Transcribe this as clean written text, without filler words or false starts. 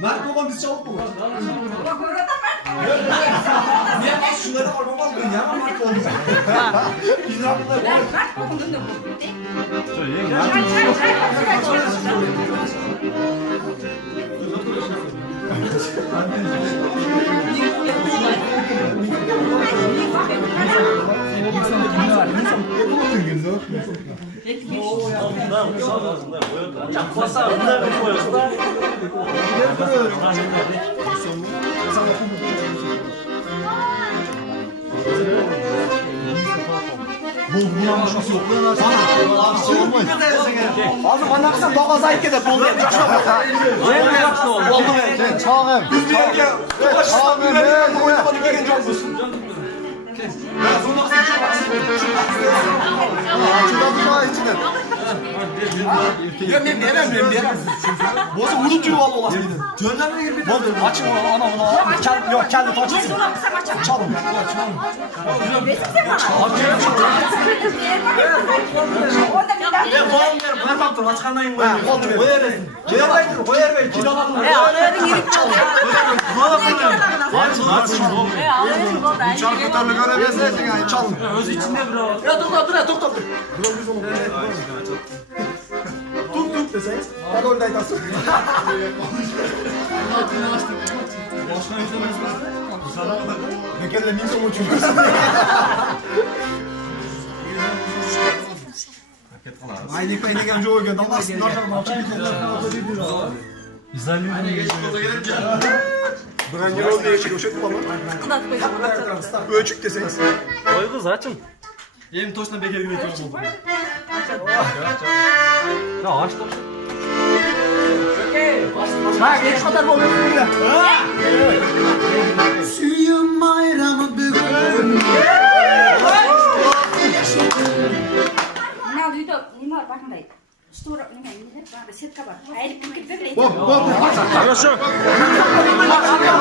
Mert babam biz çabuk mu? Niye bak şunları almamaz mı ya? Mert oldu. Biz rapıda Mert babamın da bu. Azı bana kısa 9 ay kadar doldu. Oldu be. Çağım. Biz bir erke. Çağım be. Oynamadı gegen canlısın. Ben sonra kısa Açıdan içine. Ya ben demem. Bozu vurup gibi vallahi olasın. Dönlerine girip bir açın ana ona. Yok kendi açın. Çalın. Ben baktım açkanlayım böyle. Koyar be. Kiraladın. Çarpı tarla görebilirsin yani çalın. Öz içinde bro. Ya dur. Tuk deseniz. Hadi orada aytasın. Bekirle neyse o çünkü. Aynı kayına gelince o gün ama aslında Buran yer oldu yaşıyor. Şöyle baba. Ölçük deseniz. Koydu zaten. Yemin toşuna bekir gibi oturuyorum. Ya açtım. Ha geç kadar oluyor burada. Suyum bayramı bugün. Now you don't, you know, back in Stora, you know, the set cover. I pick it very Хорошо. Baktım